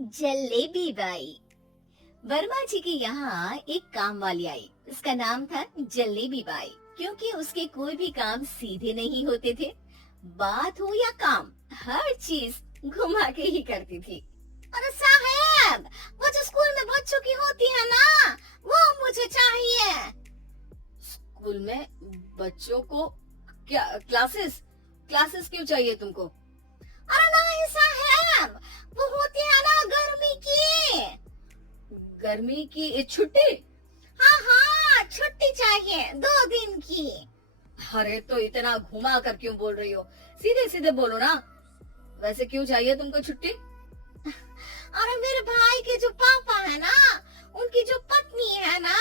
Jalebi by. Verma जी के यहाँ एक काम वाली आई। उसका नाम था जलेबी बाई, क्योंकि उसके कोई भी काम सीधे नहीं होते थे। बात हो या काम, हर चीज घुमा के ही करती थी। अरे साहब, वो जो स्कूल में बच्चों की होती है ना, वो मुझे चाहिए। स्कूल में बच्चों को क्या क्लासेस क्लासेस क्यों चाहिए तुमको? अरे नहीं साहब, वो होती है ना गर्मी की। गर्मी की छुट्टी? हाँ हाँ, छुट्टी चाहिए 2 दिन की। अरे तो इतना घुमा कर क्यों बोल रही हो? सीधे सीधे बोलो ना। वैसे क्यों चाहिए तुमको छुट्टी? अरे मेरे भाई के जो पापा है ना, उनकी जो पत्नी है ना,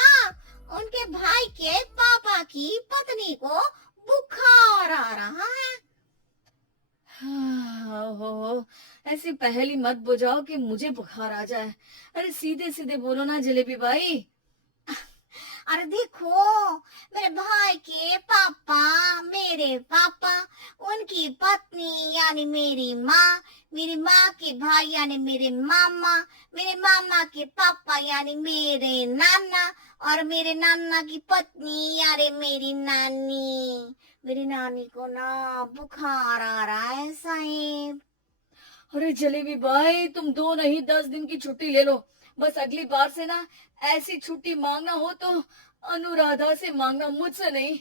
उनके भाई के पापा की पत्नी को बुखार आ रहा है। ओहो, ऐसी पहेली मत बुझाओ कि मुझे बुखार आ जाए। अरे सीधे सीधे बोलो ना जलेबी भाई। अरे देखो, मेरे भाई के पापा, मेरे पापा, उनकी पत्नी यानी मेरी माँ के भाई यानी मेरे मामा के पापा यानी मेरे नाना, और मेरे नाना की पत्नी यानी मेरी नानी को ना बुखार आ रहा है साहिब। अरे जलेबी भाई, तुम 2 नहीं 10 दिन की छुट्टी ले लो। बस अगली बार से ना ऐसी छुट्टी मांगना हो तो अनुराधा से मांगना, मुझसे नहीं।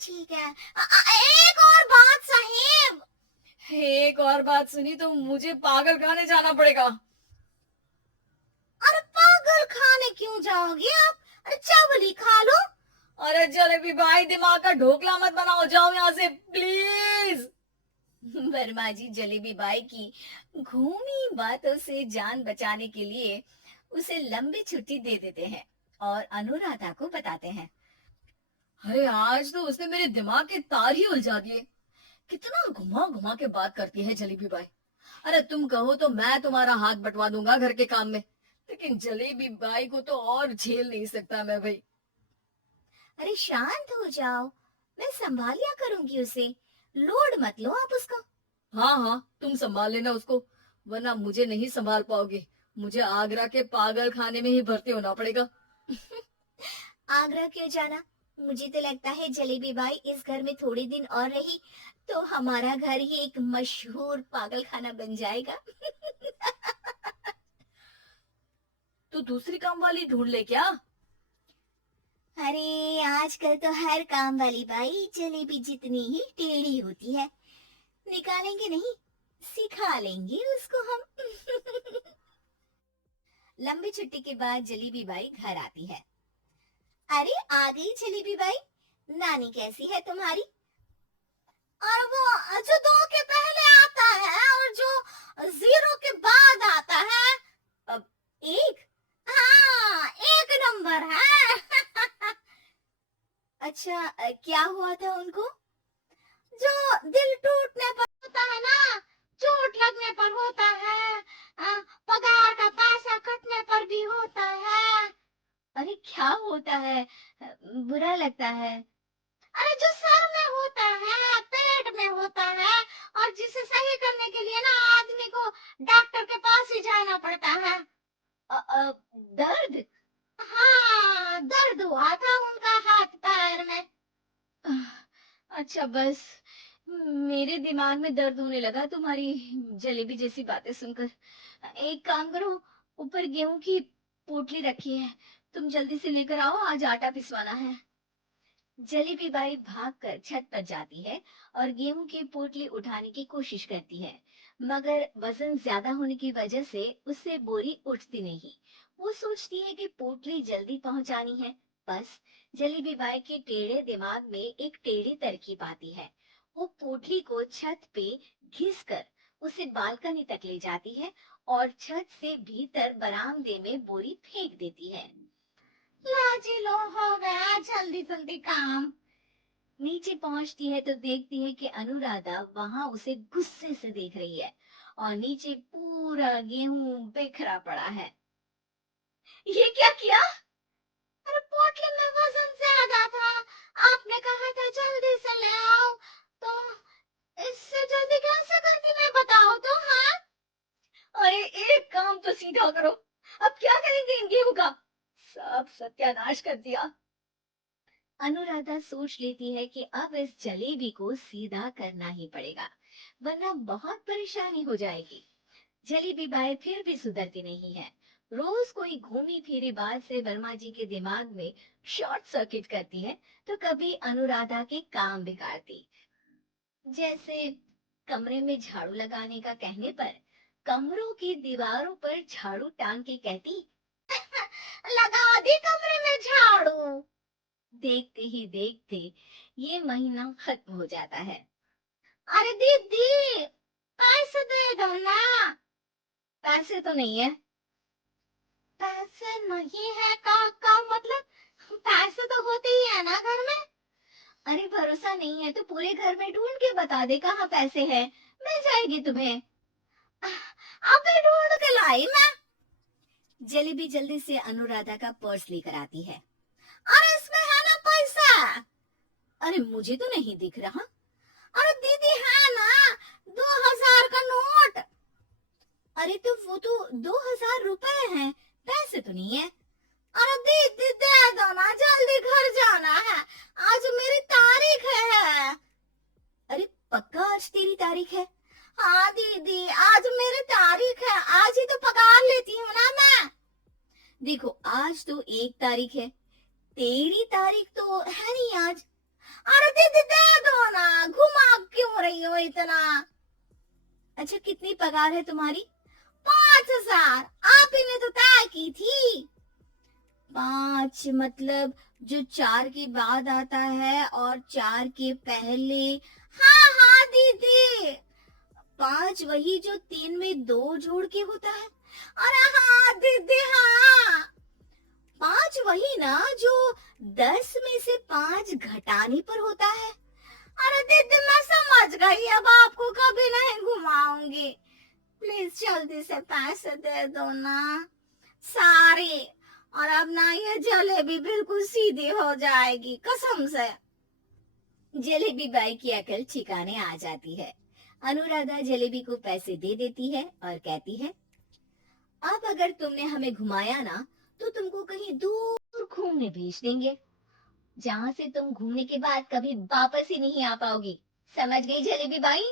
ठीक है। एक और बात साहिब। एक और बात सुनी तो मुझे पागल खाने जाना पड़ेगा। अरे पागल खाने क्यों जाओगे आप? अरे चावल ही खा लो। अरे जलेबी भाई, दिमाग का ढोकला मत बनाओ, जाओ यहाँ से प्लीज। वर्मा जी जलेबी बाई की घूमी बातों से जान बचाने के लिए उसे लंबी छुट्टी दे देते हैं और अनुराधा को बताते हैं। अरे आज तो उसने मेरे दिमाग के तार ही उलझा दिए। कितना घुमा घुमा के बात करती है जलेबी बाई। अरे तुम कहो तो मैं तुम्हारा हाथ बंटवा दूंगा घर के काम में, लेकिन जलेबी बाई को तो और झेल नहीं सकता मैं भाई। अरे शांत हो जाओ, मैं संभाल लिया करूंगी उसे। लोड मत लो आप उसका। हाँ हाँ, तुम संभाल लेना उसको, वरना मुझे नहीं संभाल पाओगे। मुझे आगरा के पागल खाने में ही भर्ती होना पड़ेगा। आगरा क्यों जाना? मुझे तो लगता है जलेबी बाई इस घर में थोड़े दिन और रही तो हमारा घर ही एक मशहूर पागल खाना बन जाएगा। तो दूसरी काम वाली ढूंढ ले क्या? अरे आजकल तो हर काम वाली बाई जलेबी जितनी ही टेढ़ी होती है। निकालेंगे नहीं, सिखा लेंगे उसको हम। लंबी छुट्टी के बाद जलेबी बाई घर आती है। अरे आ गई जलेबी बाई, नानी कैसी है तुम्हारी? और वो जो 2 के पहले आता है और जो 0 के बाद आता है। अब 1? हाँ, 1 नंबर है। अच्छा, क्या हुआ था उनको? जो दिल टूटने पर होता है ना, चोट लगने पर होता है, पगार का पैसा कटने पर भी होता है। अरे क्या होता है? बुरा लगता है? अरे जो सर में होता है, पेट में होता है, और जिसे सही करने के लिए ना आदमी को डॉक्टर के पास ही जाना पड़ता है। दर्द? हाँ, दर्द हुआ था उनका हाथ पैर में। अच्छा बस, मेरे दिमाग में दर्द होने लगा तुम्हारी जलेबी जैसी बातें सुनकर। एक काम करो, ऊपर गेहूं की पोटली रखी है, तुम जल्दी से लेकर आओ, आज आटा पिसवाना है। जलेबी बाई भागकर छत पर जाती है और गेहूं की पोटली उठाने की कोशिश करती है, मगर वजन ज्यादा होने की वजह से उससे बोरी उठती नहीं। वो सोचती है कि पोटली जल्दी पहुंचानी है। बस जलेबी बाई के टेढ़े दिमाग में एक टेढ़ी तरकीब आती है। वो पोटली को छत पे घिसकर उसे बालकनी तक ले जाती है और छत से भीतर बरामदे में बोरी फेंक देती है। लाजी लो, हो गया जल्दी जल्दी काम। नीचे पहुंचती है तो देखती है कि अनुराधा वहां उसे गुस्से से देख रही है और नीचे पूरा गेहूं बिखरा पड़ा है। ये क्या किया? अरे पोटली में वजन ज्यादा था, आपने कहा था जल्दी से ले आओ, तो इससे जल्दी कैसे करती मैं बताओ तो। हाँ, अरे सीधा करो। अब क्या करेंगे इन गेहूं का? सब सत्यानाश कर दिया। अनुराधा सोच लेती है कि अब इस जलेबी को सीधा करना ही पड़ेगा, वरना बहुत परेशानी हो जाएगी। जलेबी बाई फिर भी सुधरती नहीं है। रोज कोई घूमी फिरी बात से वर्मा जी के दिमाग में शॉर्ट सर्किट करती है, तो कभी अनुराधा के काम बिगाड़ती। जैसे कमरे में झाड़ू लगाने का कहने पर कमरों की दीवारों पर झाड़ू टांग के कहती, लगा दी कमरे में झाड़ू। देखते ही देखते ये महीना खत्म हो जाता है। अरे दीदी, पैसे दे दो ना। पैसे तो नहीं है। पैसे नहीं है का मतलब पैसे तो होते ही है ना घर में। अरे भरोसा नहीं है तो पूरे घर में ढूंढ के बता दे कहाँ पैसे हैं, मिल जाएगी तुम्हें। अबे ढूंढ के लाई मैं। जलेबी जल्दी से अनुराधा का पर्स लेकर आती है। अरे इसमें है ना पैसा। अरे मुझे तो नहीं दिख रहा। अरे दीदी है ना, 2000 का नोट। अरे तो वो तो 2000 रुपए हैं, पैसे तो नहीं है। अरे दीदी दे दो ना, जल्दी घर जाना है, आज मेरी तारीख है। अरे पक्का आज तेरी तारीख है? हाँ दीदी, आज मेरी तारीख है, आज ही तो पगार लेती हूँ ना मैं। देखो आज तो 1 तारीख है, तेरी तारीख तो है नहीं आज। अरे दीदी दे दो ना, घुमा क्यों रही हो इतना? अच्छा कितनी पगार है तुम्हारी? 5000। आप ही ने तो तय की थी। 5 मतलब जो 4 के बाद आता है और 4 के पहले। हाँ हाँ दीदी। 5 वही जो 3 में 2 जोड़ के होता है। अरे हाँ दीदी हाँ। 5 वही ना जो 10 में से 5 घटाने पर होता है। अरे दीदी मैं समझ गई, अब आपको कभी नहीं घुमाऊंगी। प्लीज जल्दी से पैसे दे दो ना सारे। और अब ना ये जलेबी बिल्कुल सीधी हो जाएगी कसम से। जलेबी बाई की अकल ठिकाने आ जाती है। अनुराधा जलेबी को पैसे दे देती है और कहती है, अब अगर तुमने हमें घुमाया ना तो तुमको कहीं दूर घूमने भेज देंगे, जहाँ से तुम घूमने के बाद कभी वापस ही नहीं आ पाओगी। समझ गई जलेबी बाई?